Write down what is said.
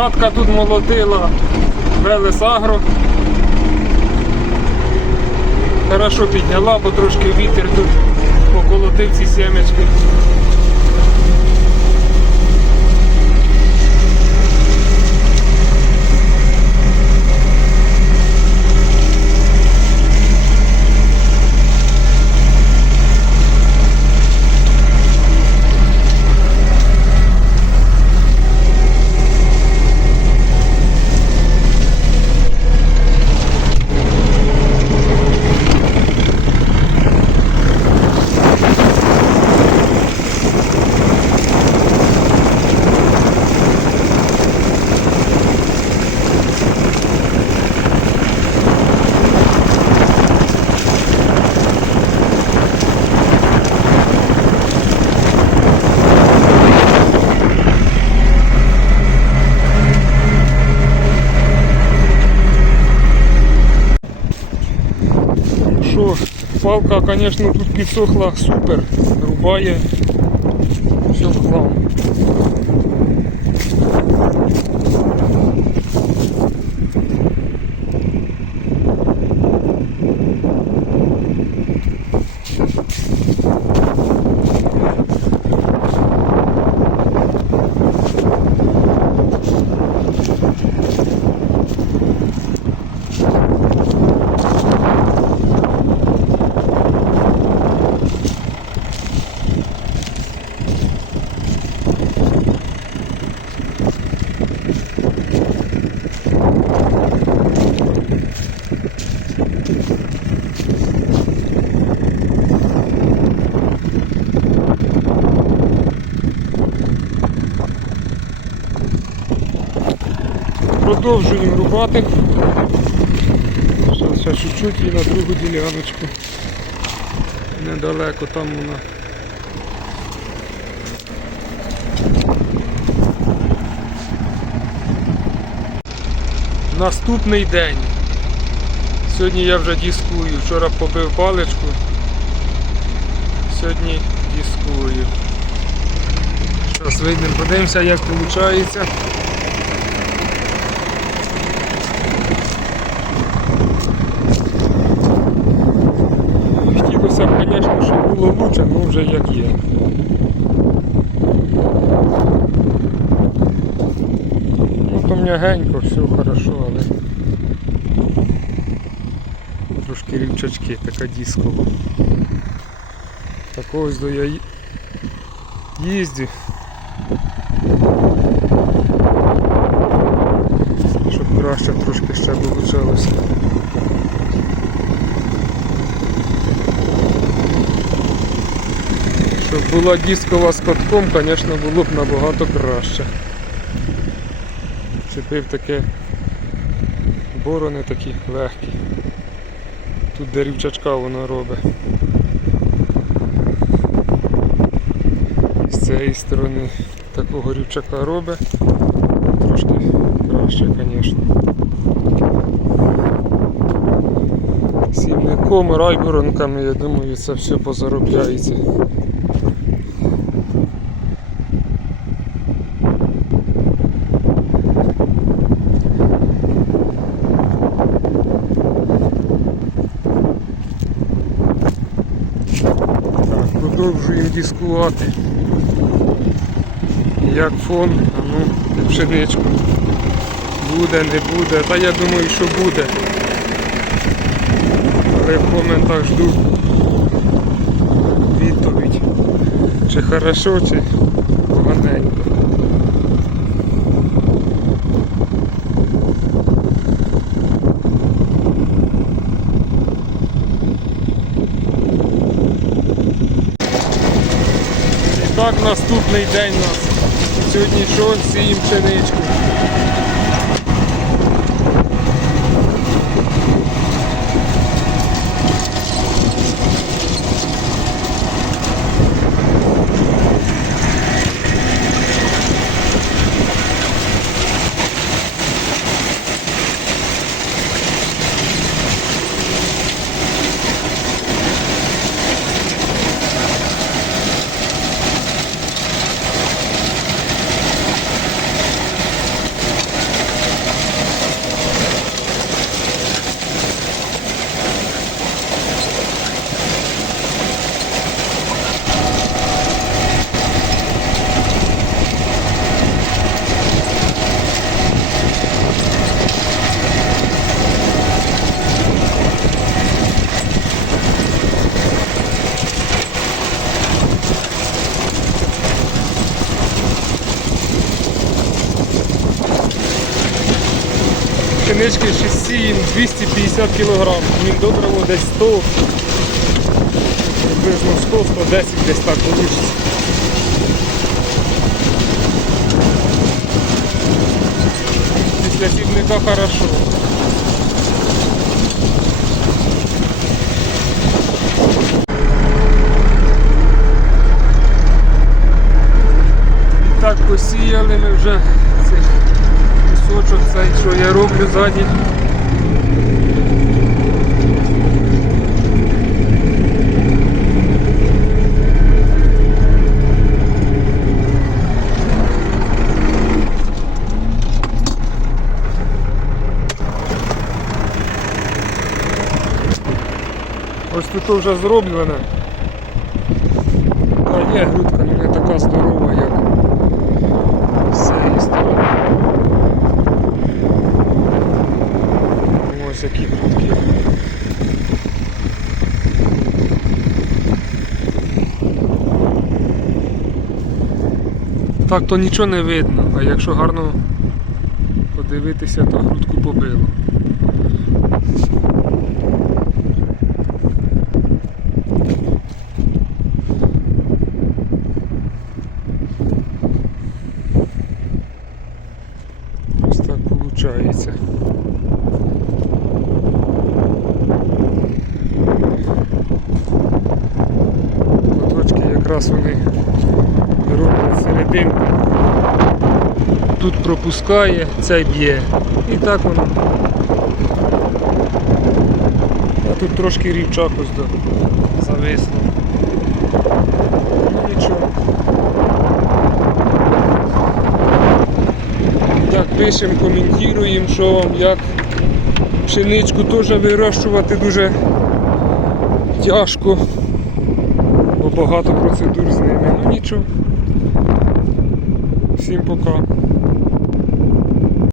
Жатка тут молотила, Велес Агро. Хорошо підняла, бо трошки вітер тут поколотив ці сімечки. Палка, звісно, тут підсохла супер, рубає. Все в хлам. Продовжуємо рубати. Зараз ще чуть-чуть і на другу діляночку. Недалеко там вона. Наступний день. Сьогодні я вже дискую. Вчора побив паличку. Сьогодні дискую. Зараз вийдемо, подивимося, як виходить. Хотілося б, звісно, було лучше, вже як є. Ну то м'ягенько, все хорошо, але трошки рівчачки, така дискова. Так ось до я ї- їздю. Щоб краще трошки ще вилучалося. Щоб була дискова з катком, звісно, було б набагато краще. Чепив таке борони такі легкі. Тут де рівчачка воно робить. З цієї сторони такого рівчака робить. Трошки краще, звісно. Сімником, райборонками, я думаю, це все позаробляється. Так, продовжуємо дискувати. Як фон, а ну, пшеничку. Буде, не буде. Та я думаю, що буде. Але в коментах жду відповідь. Чи хорошо, чи поганенько. І так наступний день у нас. Сьогодні що? Сіємо пшеничку. Пшенички 6 сіїм 250 кг. Він добриво десь 100, приблизно 100-110 десь так вийде. Після цівника хорошо. І так посіяли ми вже цей кусочок цей, що я роблю ззаді. Ось тут вже зроблено. А є грудка, Так то нічого не видно, а якщо гарно подивитися, то грудку побило. Ось так виходить. Лоточки якраз вони серединку. Тут пропускає, цей б'є. І так воно. А тут трошки рівчак ось до зависло. Ну нічого. Так, пишемо, коментуємо, що вам як. Пшеничку теж вирощувати дуже тяжко, бо багато процедур з ними. Ну нічого. Всім пока.